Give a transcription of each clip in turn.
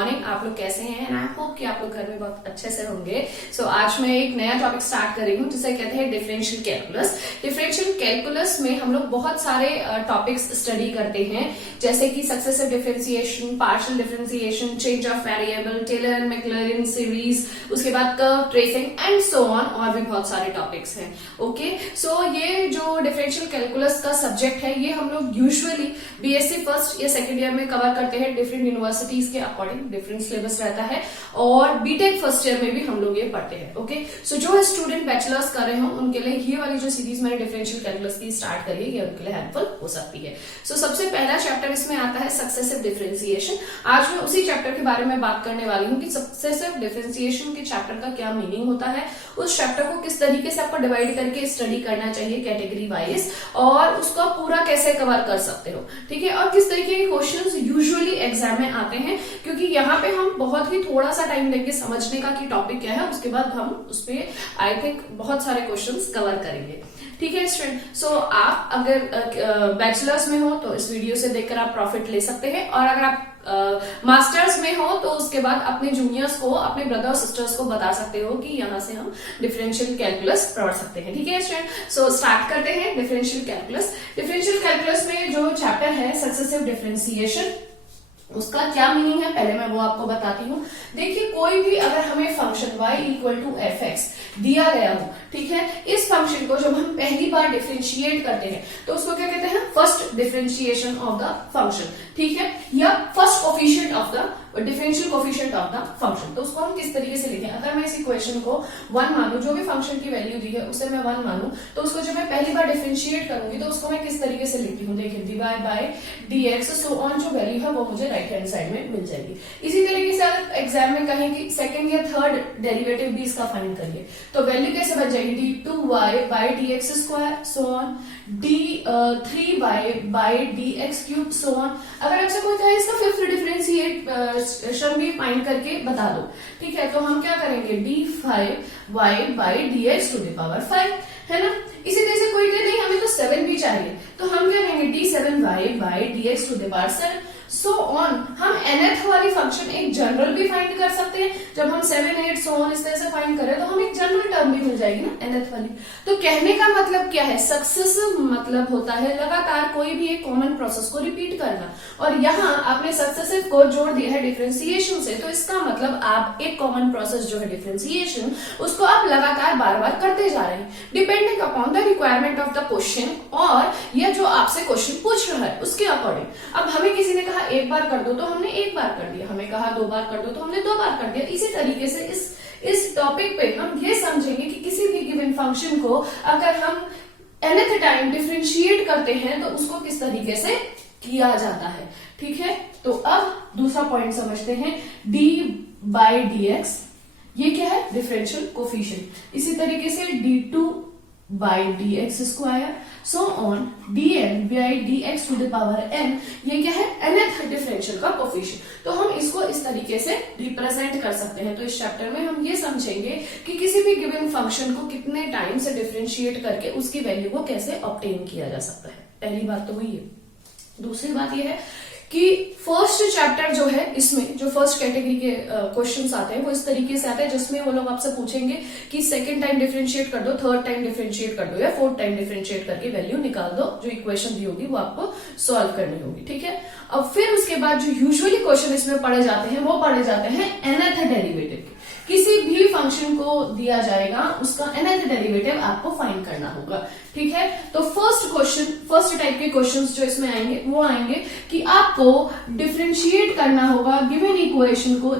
Morning. आप लोग कैसे हैं? एंड आई होप कि आप लोग घर में बहुत अच्छे से होंगे। सो आज मैं एक नया टॉपिक स्टार्ट कर रही हूँ जिसे कहते हैं डिफरेंशियल कैलकुलस। डिफरेंशियल कैलकुलस में हम लोग बहुत सारे टॉपिक्स स्टडी करते हैं, जैसे कि successive differentiation, partial differentiation, change of variable, Taylor and Maclaurin series, उसके बाद curve tracing and so on, और भी बहुत सारे टॉपिक्स हैं। ओके, सो ये जो डिफरेंशियल कैलकुलस का सब्जेक्ट है ये हम लोग यूजुअली बीएससी फर्स्ट या सेकेंड ईयर में कवर करते हैं। डिफरेंट यूनिवर्सिटीज के अकॉर्डिंग डिफरेंट सिलेबस रहता है, और बीटेक फर्स्ट ईयर में भी हम लोग ये पढ़ते हैं। ओके, सो जो स्टूडेंट बैचलर्स कर रहे हो उनके लिए ये वाली जो सीरीज मैंने डिफरेंशियल कैलकुलस की स्टार्ट करी है ये उनके लिए हेल्पफुल हो सकती है। सो सबसे पहला चैप्टर इसमें आता है सक्सेसिव डिफरेंशिएशन। आज मैं उसी चैप्टर के बारे में बात करने वाली हूँ कि सक्सेसिव डिफरेंशिएशन के चैप्टर का क्या मीनिंग होता है, उस चैप्टर को किस तरीके से आपको डिवाइड करके स्टडी करना चाहिए कैटेगरी वाइज, और उसको पूरा कैसे कवर कर सकते हो। ठीक है, और किस तरीके के क्वेश्चंस यूजुअली एग्जाम में आते हैं, क्योंकि यहाँ पे हम बहुत ही थोड़ा सा टाइम देंगे समझने का कि टॉपिक क्या है, उसके बाद हम उस पे आई थिंक बहुत सारे क्वेश्चंस कवर करेंगे। ठीक है स्टूडेंट, सो आप अगर बैचलर्स में हो तो इस वीडियो से देखकर आप प्रॉफिट ले सकते हैं, और अगर आप मास्टर्स में हो तो उसके बाद अपने जूनियर्स को, अपने ब्रदर और सिस्टर्स को बता सकते हो कि यहाँ से हम डिफरेंशियल कैलकुलस पढ़ सकते हैं। ठीक है स्टूडेंट, सो स्टार्ट करते हैं डिफरेंशियल कैलकुलस। डिफरेंशियल कैलकुलस में जो चैप्टर है सक्सेसिव डिफरेंशिएशन, उसका क्या मीनिंग है पहले मैं वो आपको बताती हूँ। देखिए, कोई भी अगर हमें function y equal to f x दिया गया हो, ठीक है, इस फंक्शन को जब हम पहली बार डिफरेंशिएट करते हैं तो उसको क्या कहते हैं? First differentiation of the function, ठीक है, या first coefficient of the differential coefficient of the function. तो उसको हम किस तरीके से लिखें? अगर मैं इस इक्वेशन को 1 मानूं, जो भी फंक्शन की वैल्यू दी है उसे मैं 1 मानूं, तो उसको जब मैं पहली बार डिफरेंशिएट करूंगी तो उसको मैं किस तरीके से लिखती हूँ? देखिए, dy by dx so on जो वैल्यू है वो मुझे राइट हैंड साइड में मिल जाएगी। इसी तरीके से अगर एग्जाम में कहें कि सेकंड या थर्ड डेरिवेटिव भी इसका फाइंड करिए, तो वैल्यू कैसे बन जाएगी? d2y by dx square so on d3y by dx cube so on. अगर आपसे कोई कहे इसका फिफ्थ डिफरेंशिएशन भी फाइंड करके बता दो, ठीक है, तो हम क्या करेंगे? d5y by dx to the power 5, है ना। इसी तरह से कोई कहे नहीं हमें तो 7 भी चाहिए, तो हम क्या करेंगे? d7y by dx to the power 7 so on. हम nth वाली फंक्शन एक जनरल भी फाइंड कर सकते हैं। जब हम 7, 8 सो ऑन इस तरह से फाइंड करें तो हम एक जनरल टर्म भी मिल जाएगी ना nth वाली। तो कहने का मतलब क्या है? सक्सेसिव मतलब होता है लगातार कोई भी एक कॉमन प्रोसेस को रिपीट करना, और यहाँ आपने सक्सेसिव को जोड़ दिया है डिफरेंशिएशन से, तो इसका मतलब आप एक कॉमन प्रोसेस जो है डिफरेंशिएशन उसको आप लगातार बार बार करते जा रहे हैं, depending upon the requirement of the question, और यह जो आपसे क्वेश्चन पूछ रहा है उसके अकॉर्डिंग। अब हमें किसी ने कहा एक बार कर दो तो हमने एक बार कर दिया, हमें कहा 2 बार कर दो तो हमने 2 बार कर दिया। इसी तरीके से इस टॉपिक पे हम ये समझेंगे कि किसी भी गिवन फंक्शन को अगर हम nth टाइम डिफरेंशिएट करते हैं तो उसको किस तरीके से किया जाता है। ठीक है, तो अब दूसरा पॉइंट समझते हैं। d बाई dx ये क्या है? Differential coefficient. इसी तरीके से d2 by dx square so on dn by dx to the power n, ये क्या है? nth डिफरेंशियल का कोफिशिएंट। तो हम इसको इस तरीके से रिप्रेजेंट कर सकते हैं। तो इस चैप्टर में हम ये समझेंगे कि किसी भी गिवन फंक्शन को कितने टाइम से डिफरेंशिएट करके उसकी वैल्यू को कैसे ऑब्टेन किया जा सकता है। पहली बात तो वही है। दूसरी बात यह है कि फर्स्ट चैप्टर जो है, इसमें जो फर्स्ट कैटेगरी के क्वेश्चंस आते हैं वो इस तरीके से आते हैं जिसमें वो लोग आपसे पूछेंगे कि सेकंड टाइम डिफरेंशिएट कर दो, थर्ड टाइम डिफरेंशिएट कर दो, या फोर्थ टाइम डिफरेंशिएट करके वैल्यू निकाल दो। जो इक्वेशन दी होगी वो आपको सॉल्व करनी होगी। ठीक है, अब फिर उसके बाद जो यूजुअली क्वेश्चन इसमें पढ़े जाते हैं वो पढ़े जाते हैं nth डेरिवेटिव। किसी भी फंक्शन को दिया जाएगा उसका nth डेरिवेटिव आपको फाइंड करना होगा। ठीक है, तो फर्स्ट टाइप के क्वेश्चंस जो इसमें आएंगे वो आएंगे कि आपको डिफरेंशिएट करना होगा गिवन इक्वेशन को,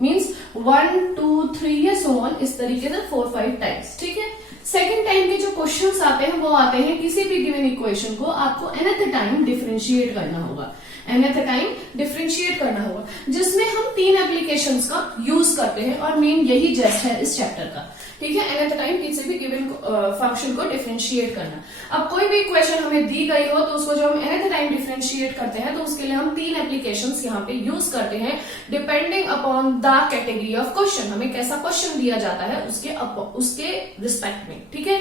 मींस 1, 2, 3 या सो ऑन, इस तरीके से 4, 5 टाइम्स। ठीक है, सेकेंड टाइम के जो क्वेश्चंस आते हैं वो आते हैं किसी भी गिवन इक्वेशन को आपको nth टाइम डिफरेंशिएट करना होगा, nth टाइम डिफरेंशिएट करना होगा, जिसमें हम 3 एप्लीकेशंस का यूज करते हैं, और मेन यही जेस्ट है इस चैप्टर का। ठीक है, nth टाइम किसी भी गिवन फंक्शन को डिफरेंशिएट करना। अब कोई भी इक्वेशन हमें दी गई हो तो उसको जब हम nth टाइम डिफरेंशिएट करते हैं तो उसके लिए हम 3 एप्लीकेशंस यहाँ पे यूज करते हैं, depending upon the category of question. हमें कैसा क्वेश्चन दिया जाता है उसके रिस्पेक्ट में। ठीक है,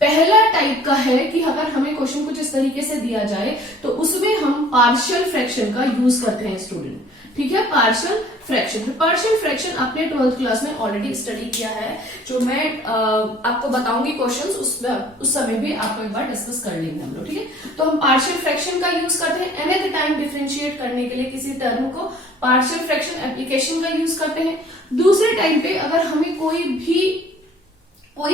पहला टाइप का है कि अगर हमें क्वेश्चन कुछ इस तरीके से दिया जाए तो उसमें हम पार्शियल फ्रैक्शन का यूज करते हैं स्टूडेंट। ठीक है, पार्शियल फ्रैक्शन। पार्शियल फ्रैक्शन आपने 12th क्लास में ऑलरेडी स्टडी किया है, जो मैं आपको बताऊंगी क्वेश्चंस, उस समय भी आपको एक बार डिस्कस कर लेंगे हम लोग, ठीक है। तो हम पार्शियल फ्रैक्शन का यूज करते हैं nth टाइम डिफरेंशिएट करने के लिए किसी टर्म को, पार्शियल फ्रैक्शन एप्लीकेशन का यूज करते हैं। दूसरे टाइम पे अगर हमें कोई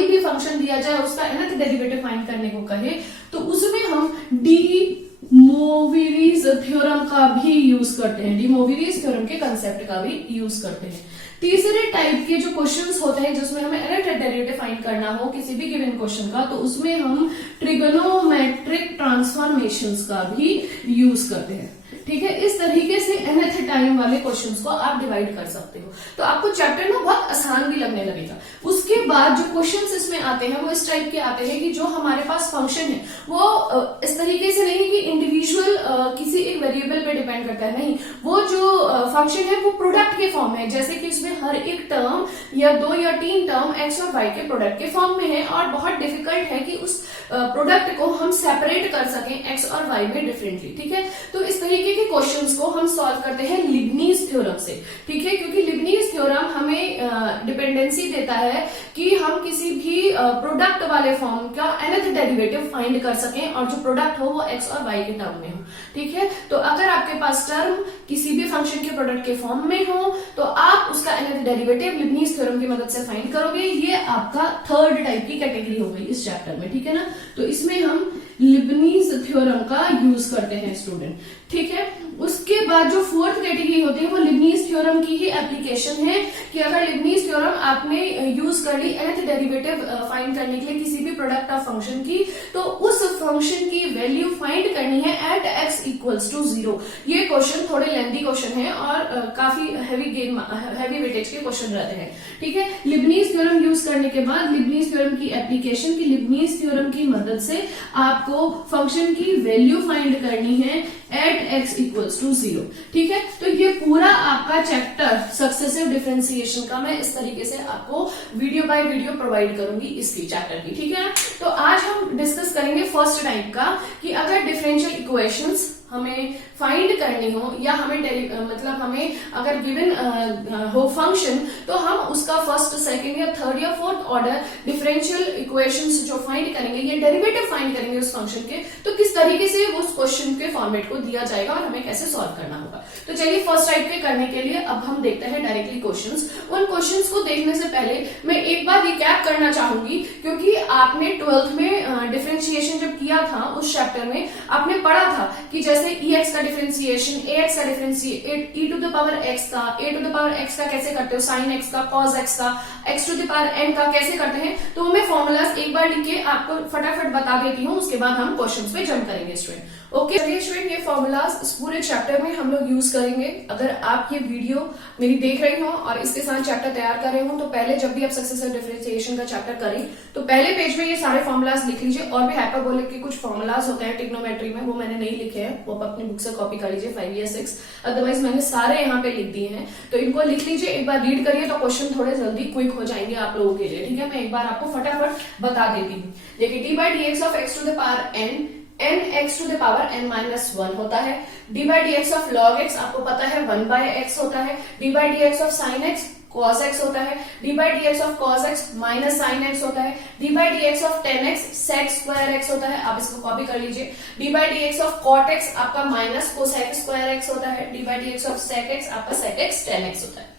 भी फंक्शन दिया जाए, उसका nth डेरिवेटिव फाइंड करने को कहे, तो उसमें हम डी मोविरीज थ्योरम का भी यूज करते हैं, डी मोविरीज थ्योरम के कंसेप्ट का भी यूज करते हैं। तीसरे टाइप के जो क्वेश्चंस होते हैं जिसमें हमें nth डेरिवेटिव फाइंड करना हो किसी भी गिवन क्वेश्चन का, तो उसमें हम ट्रिगोनोमेट्रिक ट्रांसफॉर्मेशंस का भी यूज करते हैं, ठीक है। इस तरीके से nth टाइम वाले क्वेश्चंस को आप डिवाइड कर सकते हो, तो आपको चैप्टर में बहुत आसान भी लगने लगेगा। उसके बाद जो क्वेश्चंस इसमें आते हैं वो इस टाइप के आते हैं कि जो हमारे पास फंक्शन है वो इस तरीके से नहीं कि इंडिविजुअल किसी एक वेरिएबल पे डिपेंड करता है, नहीं, वो जो फंक्शन है वो प्रोडक्ट के फॉर्म में है, जैसे कि इसमें हर एक टर्म या 2 या 3 टर्म एक्स और वाई के प्रोडक्ट के फॉर्म में है, और बहुत डिफिकल्ट है कि उस प्रोडक्ट को हम सेपरेट कर सकें एक्स और वाई में डिफरेंटली, ठीक है। तो इस तरीके के क्वेश्चंस को हम सॉल्व करते हैं लिबनीज थ्योरम से, ठीक है, क्योंकि लिबनीज थ्योरम हमें डिपेंडेंसी देता है कि हम किसी भी प्रोडक्ट वाले फॉर्म का nth डेरिवेटिव फाइंड कर सकें और जो प्रोडक्ट हो वो एक्स और वाई के टर्म में हो, ठीक है। तो अगर आपके पास टर्म किसी भी फंक्शन के प्रोडक्ट के फॉर्म में हो तो आप उसका nth डेरिवेटिव लिबनीज थ्योरम की मदद से फाइंड करोगे। ये आपका थर्ड टाइप की कैटेगरी हो गई इस चैप्टर में, ठीक है ना। तो इसमें हम लिबनीज थ्योरम का यूज करते हैं स्टूडेंट, ठीक है। उसके बाद जो फोर्थ कैटेगरी होती है वो लिबनीज थ्योरम की ही एप्लीकेशन है, कि अगर लिबनीज थ्योरम आपने यूज कर ली nth डेरिवेटिव फाइंड करने के लिए किसी भी प्रोडक्ट ऑफ फंक्शन की, तो उस फंक्शन की वैल्यू फाइंड करनी है एट x इक्वल्स टू 0। ये क्वेश्चन थोड़े लेंथी क्वेश्चन है और काफी हैवी वेटेज के क्वेश्चन रहते हैं, ठीक है। लिबनीज थ्योरम यूज करने के बाद लिबनीज थ्योरम की एप्लीकेशन की लिबनीज थ्योरम की मदद से आपको फंक्शन की वैल्यू फाइंड करनी है एट x इक्वल्स टू 0, ठीक है। तो ये पूरा आपका चैप्टर सक्सेसिव डिफरेंशिएशन का मैं इस तरीके से आपको वीडियो बाय वीडियो प्रोवाइड करूंगी इसकी चैप्टर की, ठीक है ना। तो आज हम डिस्कस करेंगे फर्स्ट टाइप का, कि अगर डिफरेंशियल इक्वेशंस हमें फाइंड करनी हो या हमें मतलब हमें अगर गिवन हो फंक्शन, तो हम उसका फर्स्ट, सेकंड या थर्ड या फोर्थ ऑर्डर डिफरेंशियल इक्वेशंस जो फाइंड करेंगे या डेरिवेटिव फाइंड करेंगे उस फंक्शन के, तो किस तरीके से उस क्वेश्चन के फॉर्मेट को दिया जाएगा और हमें कैसे सॉल्व करना होगा। तो चलिए फर्स्ट टाइप के करने के लिए अब हम देखते हैं डायरेक्टली क्वेश्चंस। उन क्वेश्चंस को देखने से पहले मैं एक बार रिकैप करना चाहूंगी, क्योंकि आपने 12th में डिफरेंशिएशन जब किया था उस चैप्टर में आपने पढ़ा था कि जैसे ex का डिफरेंशिएशन, ax का differentiate, e to the power x का, a to the power x का कैसे करते हो, sin x का, cos x का, x to the power n का कैसे करते हैं। तो मैं फॉर्मूलाज एक बार लिख के आपको फटाफट बता देती हूँ, उसके बाद हम क्वेश्चंस पे जंप करेंगे स्टूडेंट। ओके चलिए स्टूडेंट, ये फॉर्मूलाज इस पूरे चैप्टर में हम लोग यूज करेंगे। अगर आप ये वीडियो मेरी देख रहे हो और इसके साथ चैप्टर तैयार कर रहे हो, तो पहले जब भी आप सक्सेसिव डिफरेंशिएशन का चैप्टर करें तो पहले पेज में ये सारे फॉर्मूलाज लिख लीजिए। और भी हाइपरबोलिक के कुछ फॉर्मूलाज होते हैं ट्रिग्नोमेट्री में, वो मैंने नहीं लिखे हैं, वो अपनी बुक से कॉपी कर लीजिए 5 या 6, अदरवाइज मैंने सारे यहाँ पे लिख दिए हैं। तो इनको लिख लीजिए, एक बार रीड करिए तो क्वेश्चन थोड़े जल्दी क्विक हो जाएंगे आप लोगों के लिए, ठीक है। मैं एक बार आपको फटाफट बता देती हूँ। देखिए d by D x of x to the power n, n x to the power n minus 1 होता है। D by D x of log x आपको पता है 1 बाय एक्स होता है। D by D x of sine x cos x होता है। D by D x of cos x minus sine x होता है। D by D x of tan x sec square x होता है, आप इसको कॉपी कर लीजिए। D by D x of cot x आपका माइनस cosec स्क्वायर x होता है। D by D x of sec x आपका sec x tan x होता है।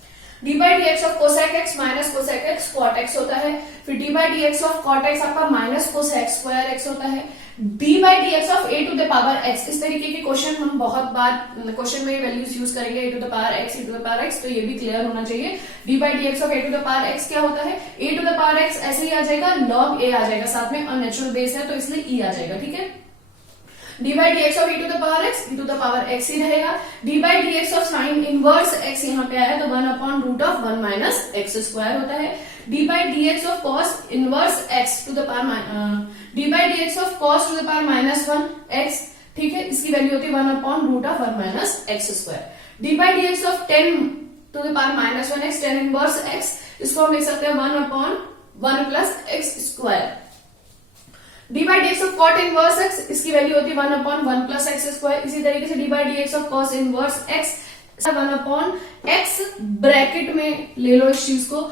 D by D x of cosec x minus cosec x cot x होता है। फिर D by D x of cot x आपका minus cosec square x होता है। D by D x of A to the power X, इस तरीके के question हम बहुत बार क्वेश्चन में वैल्यूज यूज करेंगे, A to the power X, A to the power X, तो ये भी क्लियर होना चाहिए। D by D x of A to the power X क्या होता है, A to the power X ऐसे ही आ जाएगा, लॉग ए आ जाएगा साथ में, और नेचुरल बेस है तो इसलिए ई आ जाएगा, ठीक है। D by D x of e to the power x, e to the power x ही रहेगा। D by D x of sine inverse x यहाँ पे आया तो 1 upon root of 1 minus x square होता है। D by D x of cos inverse x to the power, d by D x of cos to the power minus 1 x, ठीक है, इसकी value होती है 1 upon root of 1 minus x square. D by D x of 10 to the power minus 1 x, 10 inverse x, इसको हम लिख सकते हैं 1 upon 1 plus x square. D by D x of cot inverse x, इसकी value होती है 1 upon 1 plus x square. इसी तरीके से d by D x of cos inverse x, one upon x bracket में ले लो इस चीज को,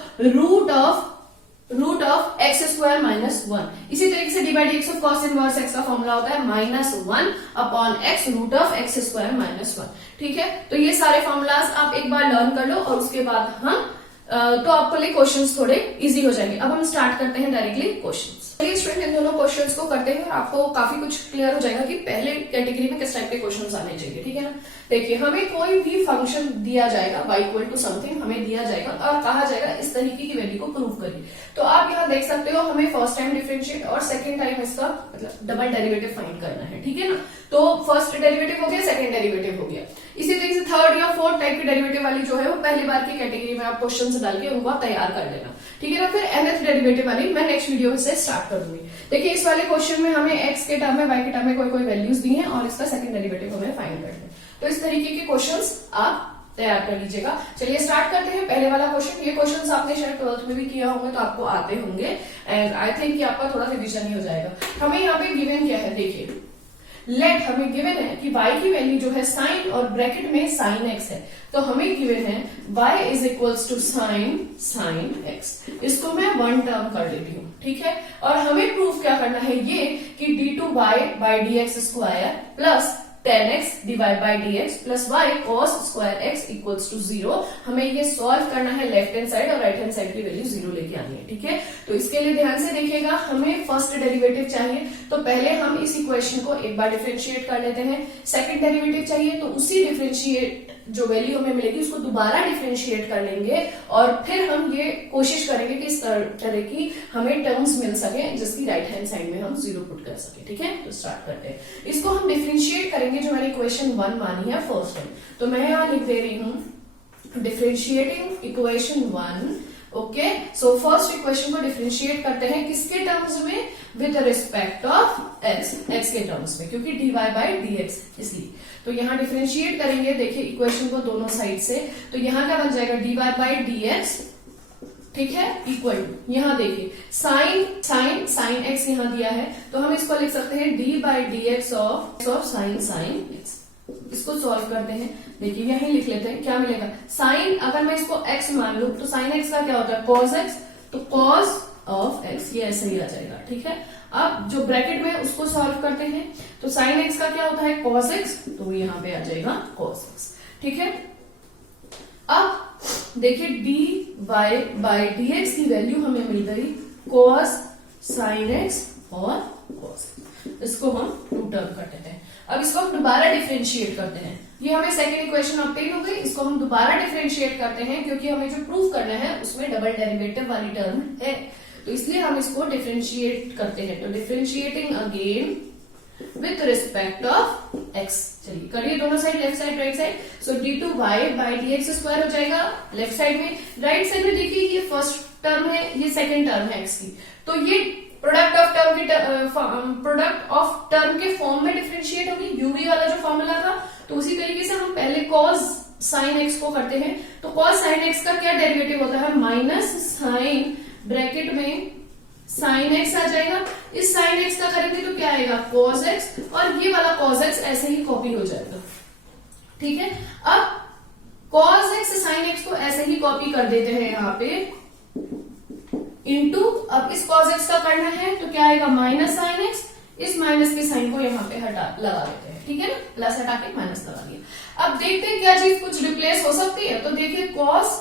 root of x square minus one. इसी तरीके से d by D x of cos inverse x का फॉर्मूला होता है minus one upon x root of x square minus one. ठीक है, तो ये सारे फॉर्मूलाज आप एक बार लर्न कर लो और उसके बाद हम तो आपके लिए क्वेश्चंस थोड़े इजी हो जाएंगे। अब हम स्टार्ट करते हैं डायरेक्टली क्वेश्चंस। चलिए स्टूडेंट, इन दोनों क्वेश्चंस को करते हैं और आपको काफी कुछ क्लियर हो जाएगा कि पहले कैटेगरी में किस टाइप के क्वेश्चंस आने चाहिए। ठीक है ना, देखिए हमें कोई भी फंक्शन दिया जाएगा y इक्वल टू समथिंग हमें दिया जाएगा और कहा जाएगा इस तरीके की वैल्यू को प्रूव करिए। तो आप यहाँ देख सकते हो हमें फर्स्ट टाइम डिफरेंशिएट और सेकंड टाइम इसका मतलब डबल डेरिवेटिव फाइंड करना है। ठीक है ना, तो फर्स्ट डेरिवेटिव हो गया, सेकंड डेरिवेटिव हो गया। इसी तरीके से थर्ड या फोर्थ टाइप की डेरिवेटिव वाली जो है वो पहली बार की कैटेगरी में आप क्वेश्चन डाल के उनको आप तैयार कर लेना। ठीक है ना, फिर nth डेरिवेटिव वाली मैं नेक्स्ट वीडियो से स्टार्ट कर दूंगी। देखिए इस वाले क्वेश्चन में हमें x के टर्म में y के टर्म में कोई कोई वैल्यूज दी हैं और इसका सेकंड डेरिवेटिव हमें फाइंड करना है। तो इस तरीके के क्वेश्चंस आप तैयार कर लीजिएगा। चलिए स्टार्ट करते हैं पहले वाला क्वेश्चन। ये क्वेश्चंस आपने शायद 12th में भी किया होंगे तो आपको आते होंगे एंड आई थिंक कि आपका थोड़ा रिविजन ही हो जाएगा। हमें यहाँ पे गिवन क्या है, देखिए लेट हमें गिवन है कि y की वैल्यू जो है साइन और ब्रैकेट में साइन x है, तो हमें गिवन है y is equals to sine x। इसको मैं वन टर्म कर लेती हूँ। ठीक है, और हमें प्रूफ क्या करना है ये कि d2y by dx square plus 10x divide by dx plus y cos square x equals to 0। हमें ये सॉल्व करना है लेफ्ट हैंड साइड और राइट हैंड साइड की वैल्यू 0 लेके आनी है। ठीक है, तो इसके लिए ध्यान से देखिएगा, हमें फर्स्ट डेरिवेटिव चाहिए तो पहले हम इस इक्वेशन को एक बार डिफरेंशिएट कर लेते हैं। सेकंड डेरिवेटिव चाहिए तो उसी डिफरेंशिएट जो वैल्यू हमें मिलेगी उसको दोबारा डिफरेंशिएट कर लेंगे और फिर हम ये कोशिश करेंगे कि इस तरह की हमें टर्म्स मिल सके जिसकी राइट हैंड साइड में हम 0 पुट कर सके। ठीक है, तो स्टार्ट करते हैं। इसको हम डिफरेंशिएट करेंगे जो मैंने इक्वेशन 1 मानी है फर्स्ट टाइम, तो मैं यहाँ लिख दे रही हूँ differentiating equation 1। Okay, so first equation को डिफरेंशिएट करते हैं किसके टर्म्स में, विद रिस्पेक्ट ऑफ x के टर्म्स में, क्योंकि dy बाई dx इसलिए। तो यहाँ डिफरेंशिएट करेंगे, देखिए इक्वेशन को दोनों साइड से, तो यहाँ क्या बन जाएगा dy बाई dx। ठीक है, इक्वल टू यहाँ देखिए साइन x यहाँ दिया है तो हम इसको लिख सकते हैं d by dx of sine x। इसको सॉल्व करते हैं, देखिए यही लिख लेते हैं, क्या मिलेगा साइन, अगर मैं इसको x मान लू तो साइन x का क्या होता है cos x, तो cos ऑफ x ये ऐसे ही आ जाएगा। ठीक है, अब जो ब्रैकेट में उसको सॉल्व करते हैं तो साइन x का क्या होता है cos x, तो यहाँ पे आ जाएगा cos x। ठीक है, अब देखिए dy बाई dx की वैल्यू हमें मिल गई cos sin x और cos x। इसको हम टू टर्म कर देते हैं। अब इसको हम दोबारा डिफरेंशिएट करते हैं। ये हमें सेकंड इक्वेशन ऑब्टेन हो गई, इसको हम दोबारा डिफरेंशिएट करते हैं क्योंकि हमें जो प्रूफ करना है उसमें डबल डेरिवेटिव वाली टर्म है, तो इसलिए हम इसको डिफरेंशिएट करते हैं। तो differentiating again with respect of x। चलिए करिए दोनों side, left side right side. So d2y by dx square हो जाएगा लेफ्ट साइड में। राइट साइड में देखिए ये फर्स्ट टर्म है, ये सेकंड टर्म है x की, तो ये प्रोडक्ट ऑफ टर्म के फॉर्म में डिफरेंशिएट होगी, यूवी वाला जो फॉर्मूला था। तो उसी तरीके से हम पहले cos sin x को करते हैं, तो cos sin x का क्या डेरिवेटिव होता है माइनस साइन ब्रैकेट में sin x आ जाएगा। इस sin x का करेंगे तो क्या आएगा cos x और ये वाला cos x ऐसे ही कॉपी हो जाएगा। ठीक है, अब cos x sin x को ऐसे ही कॉपी कर देते हैं यहाँ पे इंटू, अब इस cos x का करना है तो क्या आएगा माइनस साइन x, इस माइनस के साइन को यहाँ पे लगा देते हैं। ठीक है ना, प्लस हटा के माइनस लगा दिया। अब देखते हैं क्या चीज कुछ रिप्लेस हो सकती है, तो देखिए cos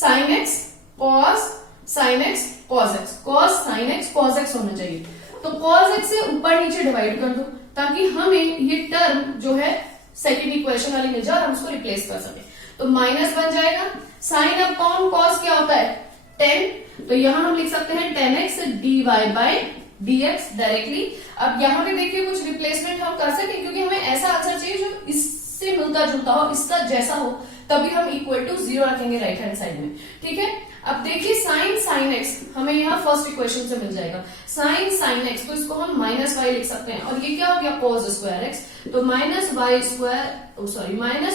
sin x cos sin x cos x, cos sin x cos x होना चाहिए। तो cos x से ऊपर नीचे डिवाइड कर दो ताकि हमें ये टर्म जो है सेकेंड इक्वेशन वाली मिल जाए और हम उसको रिप्लेस कर सके। तो माइनस बन जाएगा, साइन अपॉन cos क्या होता है 10, तो यहां हम लिख सकते हैं 10x dy by dx directly. अब यहाँ पे देखिए कुछ रिप्लेसमेंट हम कर सकते हैं क्योंकि हमें ऐसा आंसर चाहिए जो इससे मिलता जुलता हो, इसका जैसा हो, तभी हम इक्वल टू 0 रखेंगे राइट हैंड साइड में। ठीक है, अब देखिए sin x हमें यहाँ फर्स्ट इक्वेशन से मिल जाएगा, sin x, तो इसको हम माइनस y लिख सकते हैं और ये क्या हो गया cos स्क्वायर x, तो minus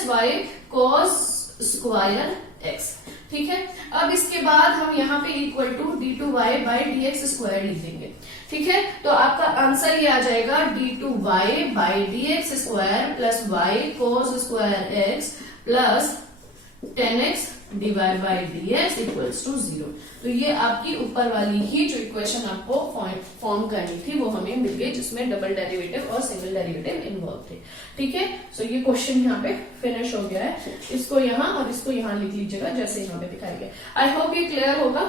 y cos square x। ठीक है, अब इसके बाद हम यहाँ पे equal to d2y by dx square लिख देंगे। ठीक है, तो आपका आंसर ये आ जाएगा d2y by dx square plus y cos square x plus 10x divide by dx equals to 0। तो ये आपकी ऊपर वाली ही जो इक्वेशन आपको फॉर्म करनी थी वो हमें मिल गई, जिसमें डबल डेरिवेटिव और सिंगल डेरिवेटिव इन्वॉल्व थे। ठीक है, सो ये क्वेश्चन यहाँ पे फिनिश हो गया है। इसको यहाँ और इसको यहाँ लिख लीजिएगा जैसे यहाँ पे दिखाया गया। आई होप ये क्लियर होगा।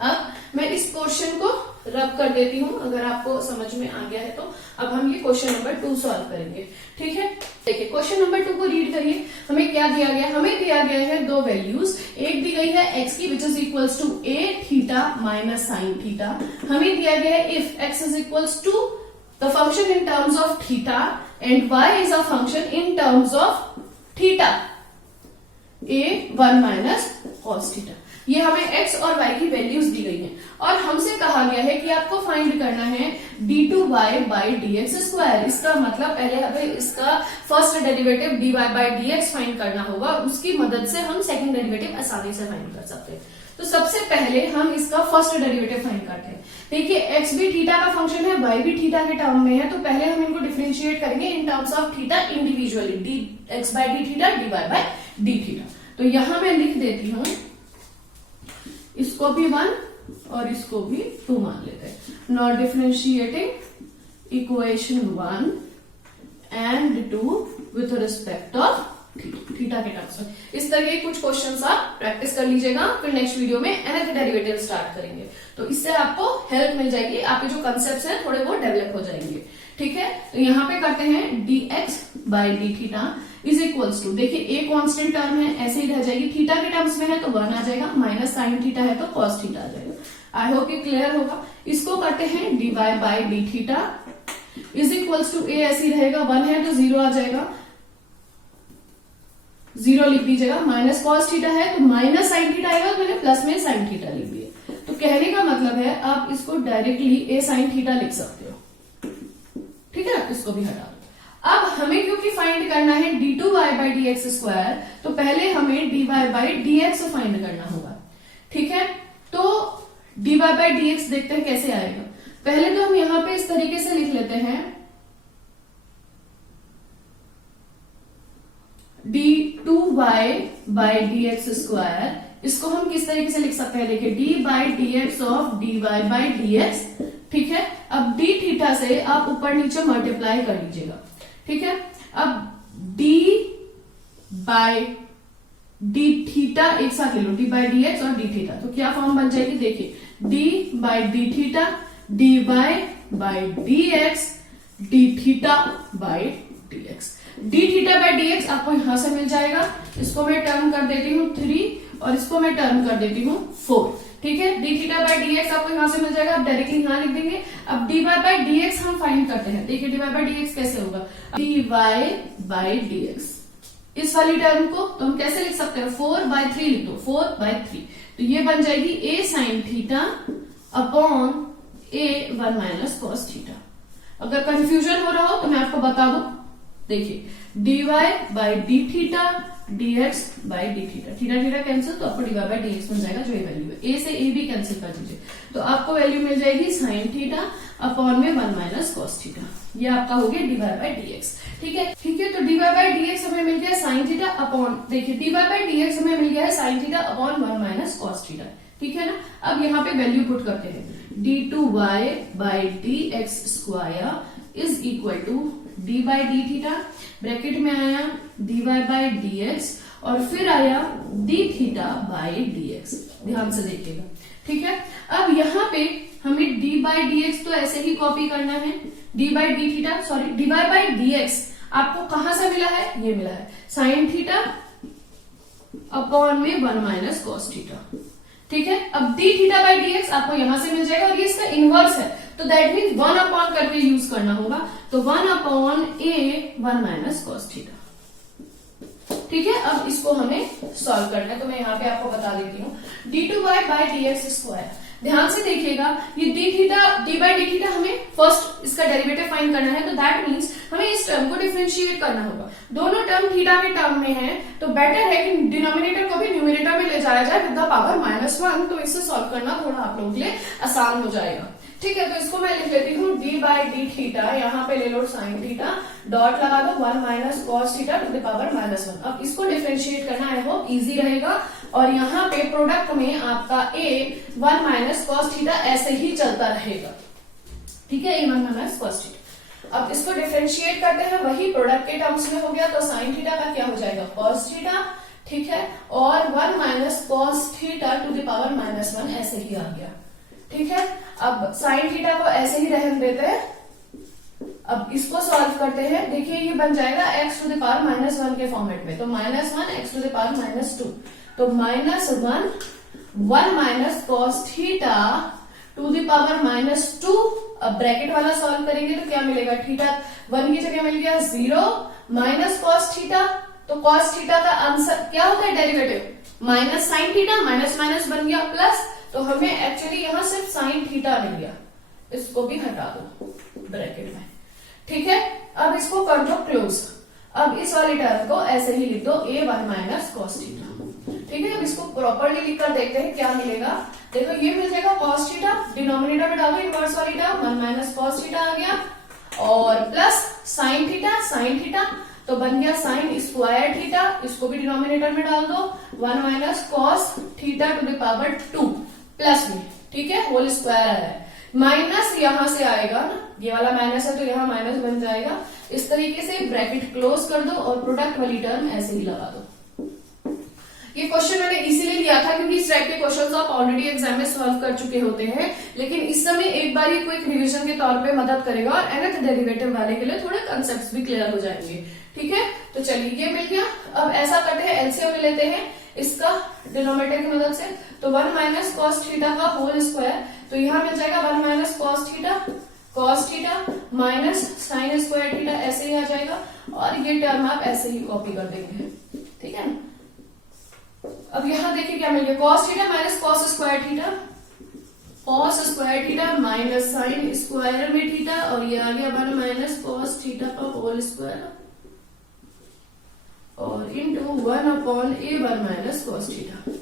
अब मैं इस क्वेश्चन को रब कर देती हूँ, अगर आपको समझ में आ गया है तो। अब हम ये क्वेश्चन नंबर 2 सॉल्व करेंगे। ठीक है, देखिए क्वेश्चन नंबर 2 को रीड करिए। हमें क्या दिया गया? हमें दिया गया है दो वैल्यूज। एक दी गई है x की which is equals to a theta minus sine theta. हमें दिया गया है if x is equals to the function in terms of theta and y is a function in terms of theta a 1 minus cos theta. ये हमें x और y की values दी गई हैं और हमसे कहा गया है कि आपको फाइंड करना है d2y बाई dx स्क्वायर। इसका मतलब पहले हमें इसका first derivative dy by dx find करना होगा, उसकी मदद से हम सेकंड डेरिवेटिव आसानी से फाइंड कर सकते हैं। तो सबसे पहले हम इसका फर्स्ट डेरिवेटिव फाइंड करते हैं। देखिए x भी थीटा का फंक्शन है, y भी थीटा के टर्म में है, तो पहले हम इनको डिफरेंशिएट करेंगे इन terms of theta individually, dx by D theta dy by D theta. तो यहां मैं लिख देती हूं, इसको भी 1 और इसको भी 2 मान लेते हैं। Not differentiating equation 1 and 2 with respect of theta के टर्म्स में। इस तरह के कुछ क्वेश्चंस आप प्रैक्टिस कर लीजिएगा, फिर नेक्स्ट वीडियो में nth डेरिवेटिव स्टार्ट करेंगे, तो इससे आपको हेल्प मिल जाएगी, आपके जो कंसेप्ट हैं थोड़े बहुत डेवलप हो जाएंगे। ठीक है, तो यहाँ पे करते हैं dx by D theta is equals to, देखिए ए कांस्टेंट टर्म है, ऐसे ही रह जाएगी, थीटा के टर्म्स में है तो 1 आ जाएगा, माइनस साइन थीटा है तो कॉस थीटा आ जाएगा। आई होप ये क्लियर होगा। इसको करते हैं dy by D theta is equals to A ऐसे ही रहेगा, 1 है तो 0 आ जाएगा, 0 लिख दीजिएगा, माइनस कॉस थीटा है तो माइनस साइन थीटा आएगा, तो मैंने प्लस में साइन थीटा लिख दिया। तो कहने का मतलब है आप इसको डायरेक्टली ए साइन थीटा लिख सकते हो। ठीक है, इसको भी हटा दो। अब हमें क्योंकि फाइंड करना है d2y by D x square, तो पहले हमें dy by D x find करना होगा। ठीक है, तो dy बाई डी एक्स देखते हैं कैसे आएगा। पहले तो हम यहां पे इस तरीके से लिख लेते हैं d2y by D x square. इसको हम किस तरीके से लिख सकते हैं? देखिए d by D x of dy by D x. ठीक है, अब d थीटा से आप ऊपर नीचे मल्टीप्लाई कर लीजिएगा। ठीक है, अब d बाई डी थीटा एक साथ ले लो, d बाई डी एक्स और d थीटा, तो क्या फॉर्म बन जाएगी? देखिए d by D theta dy by D x D theta by D x. D theta by D x आपको यहां से मिल जाएगा, इसको मैं टर्म कर देती हूँ 3 और इसको मैं टर्म कर देती हूँ 4। ठीक है, D theta by D x आपको यहां से मिल जाएगा, आप डायरेक्टली यहां लिख देंगे। अब d Y by D x हम फाइंड करते हैं। देखिए D Y by D x कैसे होगा? D Y by D x, इस वाली टर्म को तो हम कैसे लिख सकते हैं? 4/3 लिख दो, 4/3, तो ये बन जाएगी A sine theta upon A 1 minus cos theta. अगर कंफ्यूजन हो रहा हो तो मैं आपको बता दूं, देखिए D Y by D theta dx by D theta, theta theta cancel, तो आपको D Y by D X मिल जाएगा, जो ये वैल्यू है। ए से ए भी कैंसिल कर दीजिए, तो आपको वैल्यू मिल जाएगी साइन थीटा अपॉन में 1 माइनस कॉस थीटा। ये आपका हो गया d Y by D x. ठीक है, ठीक है, तो d Y by D x हमें मिल गया साइन थीटा अपॉन, देखिए D Y by D x हमें मिल गया है sine theta upon 1 minus cos theta. ठीक है ना, अब यहाँ पे वैल्यू पुट करते हैं, d2y by D x square is equal to d by D theta, bracket में आया dy बाई डी एक्स और फिर आया d theta by D x. ध्यान से देखिएगा। ठीक है, अब यहाँ पे हमें d बाई डी एक्स तो ऐसे ही कॉपी करना है, d by D theta, sorry dy by D x आपको कहां से मिला है? ये मिला है साइन थीटा अपॉन में 1 माइनस कॉस थीटा। ठीक है, अब d theta by D x आपको यहां से मिल जाएगा और ये इसका इनवर्स है, तो दैट मीन्स 1 अपॉन करके यूज करना होगा, तो 1 upon A 1 minus cos theta. ठीक है, अब इसको हमें सॉल्व करना है, तो मैं यहाँ पे आपको बता देती हूँ d2y by D x square. ध्यान से देखिएगा, ये d बाई डी थीटा हमें फर्स्ट इसका डेरिवेटिव फाइंड करना है, तो दैट मीन्स हमें इस टर्म को डिफरेंशिएट करना होगा। दोनों टर्म थीटा के टर्म में है, तो बेटर है कि डिनोमिनेटर को भी न्यूमिनेटर में ले जाया जाए विद द पावर -1, तो इससे सॉल्व करना थोड़ा आप लोगों के लिए आसान हो जाएगा। ठीक है, तो इसको मैं लिख लेती हूँ d बाई डी थीटा, यहाँ पे ले लो साइन थीटा, डॉट लगा दो 1 minus cos theta two the power -1। अब इसको डिफरेंशिएट करना आई होप इजी रहेगा, और यहाँ पे प्रोडक्ट में आपका a 1 माइनस कॉस थीटा ऐसे ही चलता रहेगा, ठीक है, a 1 माइनस कॉस थीटा। अब इसको डिफरेंशिएट करते हैं, वही प्रोडक्ट के टर्म्स में हो गया, तो साइन थीटा का क्या हो जाएगा कॉस थीटा, ठीक है, और 1 minus cos theta two the power -1 ऐसे ही आ गया, ठीक है। अब साइन थीटा को ऐसे ही रहने देते हैं, अब इसको सॉल्व करते हैं, देखिए ये बन जाएगा x टू द पावर -1 के फॉर्मेट में, तो -1 x टू द पावर -2, तो -1 1 minus cos theta two the power -2। अब ब्रैकेट वाला सॉल्व करेंगे तो क्या मिलेगा, थीटा 1 की जगह मिल गया 0 माइनस कॉस थीटा, तो कॉस थीटा का आंसर क्या होता है derivative, minus sine theta, minus minus बन गया प्लस, तो हमें एक्चुअली यहाँ सिर्फ साइन थीटा मिल गया, इसको भी हटा दो ब्रैकेट में, ठीक है। अब इसको कर दो क्लोज, अब इस वाली टर्म को ऐसे ही लिख दो a 1 माइनस कॉस थीटा, ठीक है। अब इसको प्रॉपरली लिख कर देखते हैं क्या मिलेगा, देखो ये मिल जाएगा कॉस थीटा, डिनोमिनेटर में डालो इनवर्स वाली टर्म 1 माइनस कॉस थीटा आ गया, और प्लस साइन थीटा, तो बन गया साइन स्क्वायर थीटा, इसको भी डिनोमिनेटर में डाल दो 1 minus cos theta two the power 2 plus में, ठीक है, होल स्क्वायर आ रहा है, माइनस यहां से आएगा ना, ये वाला माइनस है तो यहाँ माइनस बन जाएगा, इस तरीके से ब्रैकेट क्लोज कर दो और प्रोडक्ट वाली टर्म ऐसे ही लगा दो। ये क्वेश्चन मैंने इसीलिए लिया था क्योंकि इस टाइप के क्वेश्चंस आप ऑलरेडी एग्जाम में सॉल्व कर चुके होते हैं, लेकिन इस समय एक बार ये क्विक रिवीजन के तौर पे मदद करेगा और nth डेरिवेटिव वाले के लिए थोड़े कंसेप्ट्स भी क्लियर हो जाएंगे, ठीक है। तो चलिए ये मिल गया, अब ऐसा करते हैं एलसीएम ले लेते हैं इसका डिनोमिनेटर की मदद से, तो 1 माइनस कॉस थीटा का होल स्क्वायर, तो यहाँ मिल जाएगा 1 minus cos theta minus sine square theta ऐसे ही आ जाएगा, और ये टर्म आप ऐसे ही कॉपी कर देंगे, ठीक है। अब यहाँ देखिए क्या मिल गया, cos theta minus cos square theta minus sine square में थीटा, और ये आ गया 1 माइनस कॉस थीटा का होल स्क्वायर और into 1 upon a 1 minus cos theta.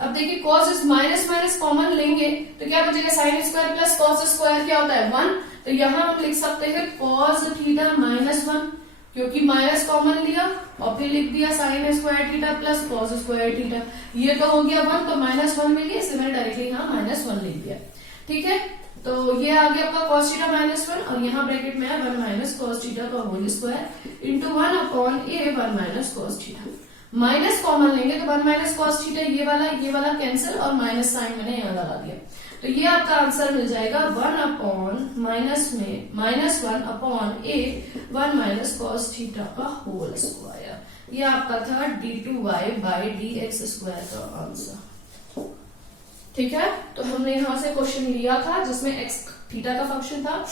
अब देखिए कॉस इस माइनस माइनस कॉमन लेंगे तो क्या बचेगा, sine square plus cos square क्या होता है 1, तो यहाँ हम लिख सकते हैं कॉस थीटा -1, क्योंकि माइनस कॉमन लिया और फिर लिख दिया sine square theta plus cos square theta, ये तो हो गया 1, तो -1 मिल गया, इसलिए मैंने डायरेक्टली यहाँ -1 लिख दिया, ठीक है। तो ये आ गया आपका कॉस थीटा -1, और यहाँ ब्रैकेट में है 1 माइनस कॉस थीटा का whole square into 1 upon a 1 minus cos theta, minus common लेंगे तो 1 माइनस कॉस थीटा ये वाला कैंसिल, और माइनस साइन मैंने यहाँ लगा दिया, तो ये आपका आंसर मिल जाएगा 1 upon -1 upon a 1 minus cos theta का होल स्क्वायर, ये आपका था d2y बाई dx स्क्वायर का आंसर, ठीक है। तो हमने यहां से क्वेश्चन लिया था जिसमें x थीटा का फंक्शन था,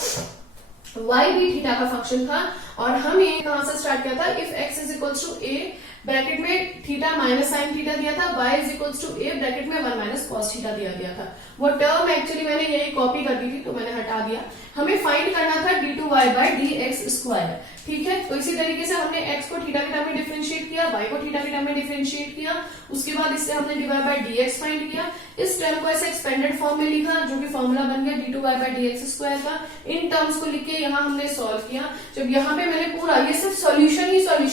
y भी थीटा का फंक्शन था, और हम ये कहां से स्टार्ट किया था, if x is equals to a bracket में थीटा माइनस साइन थीटा दिया था, y is equals to a bracket में 1 माइनस कॉस थीटा दिया गया था, वो टर्म एक्चुअली मैंने यही कॉपी कर दी थी तो मैंने हटा दिया, हमें फाइंड करना था d2y बाई dx स्क्वायर, ठीक है। तो इसी तरीके से हमने x को थीटा के टर्म में डिफरेंशिएट किया, y को थीटा के टर्म में डिफरेंशिएट किया, उसके बाद इससे हमने dy बाई dx फाइंड किया, इस टर्म को ऐसे एक्सपेंडेड फॉर्म में लिखा जो कि फॉर्मूला बन गया d2y बाई dx स्क्वायर का, इन टर्म्स को लिख के यहाँ हमने सॉल्व किया, जब यहाँ पे मैंने पूरा, ये सिर्फ सॉल्यूशन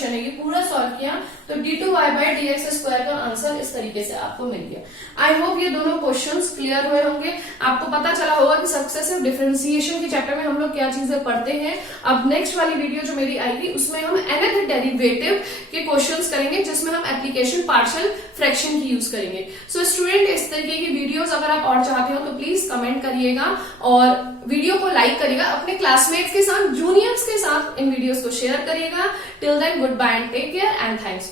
है, ये पूरा सॉल्व किया, तो d2y बाई dx स्क्वायर का आंसर इस तरीके से आपको मिल गया। आई होप ये दोनों क्वेश्चंस क्लियर हुए होंगे, आपको पता चला होगा कि सक्सेसिव डिफरेंशिएशन के चैप्टर में हम लोग क्या चीजें पढ़ते हैं। अब नेक्स्ट वाली वीडियो जो मेरी आएगी उसमें हम nth डेरिवेटिव के क्वेश्चंस करेंगे, जिसमें हम एप्लीकेशन पार्शियल फ्रैक्शन की यूज करेंगे। सो स्टूडेंट, इस तरीके की वीडियोस अगर आप और चाहते हो तो प्लीज कमेंट करिएगा और वीडियो को लाइक करिएगा, अपने क्लासमेट्स के साथ, जूनियर्स के साथ इन वीडियोस को शेयर करिएगा। Till then, goodbye and take care and thanks.